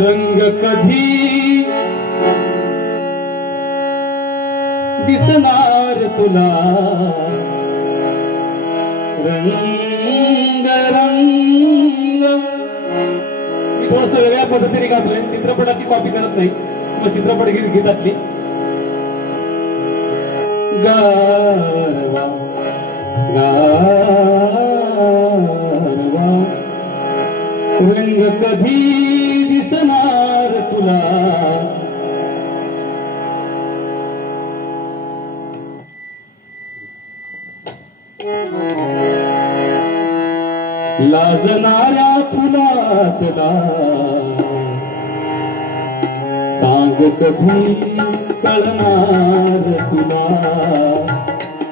रंग कधी दिसणार तुला रंग रंग. मी थोडस वेगळ्या पद्धतीने गातोय, चित्रपटाची कॉपी करत नाही, मग चित्रपट गीतातली. गारवा गारवा रंग कधी दिसणार तुला लाजणाऱ्या फुलातला सांग कधी कळणार तुला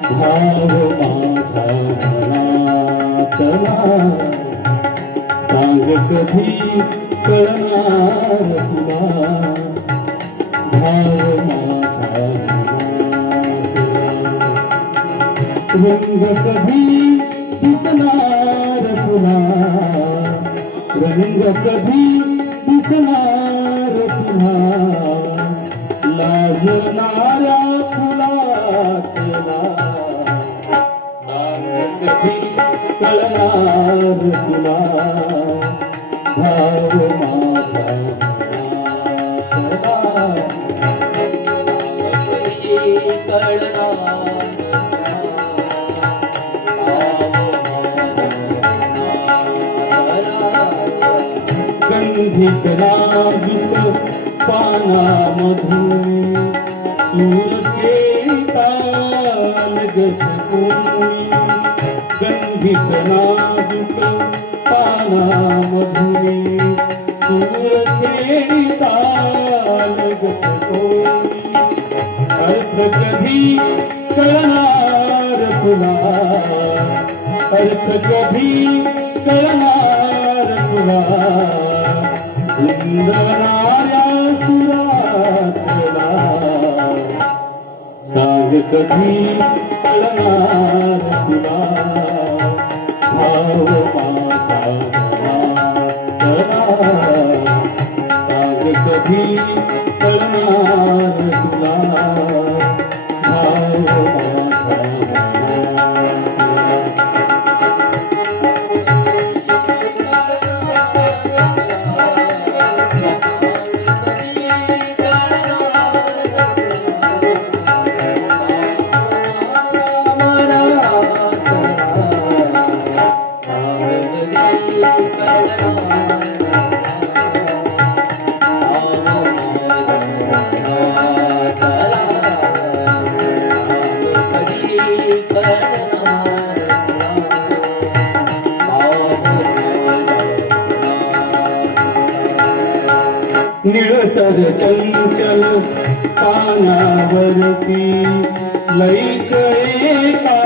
भाव माझ्या मनातला सांग कधी कळणार तुला भाव माझ्या मनातला रंग कधी दिसणार तुला रंग कधी दिसणार तुला लाजणाऱ्या फुलातला सांग कधी कळणार तुला भाव माझा गंधित राजूक पानामधून सूर खेळताल गजकोनी गंधित नाजूक पानामधून सूर खेळताल गजकोनी अर्थ कधी कळणार तुला अर्थ कधी कळणार तुला सुंदराया सुरातला सांग कधी कळणार तुला भाव माझा सांग कधी कळणार तुला भाव माझा निळसर चंचल पानावरती लईत एका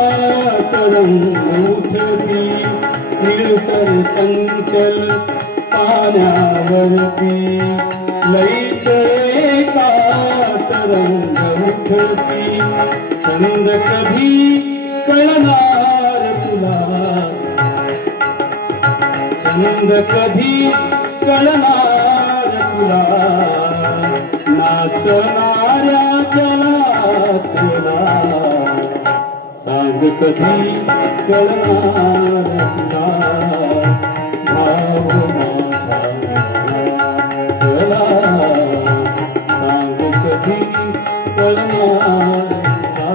तरंग उठती निळसर चंचल पानावरती लईत एका तरंग उठती छंद कधी कळणार तुला छंद कधी कळणार तुला नाचणाऱ्या जलातला सांग कधी कळणार तुला भाव माझा तुला सांग कधी कळणार तुला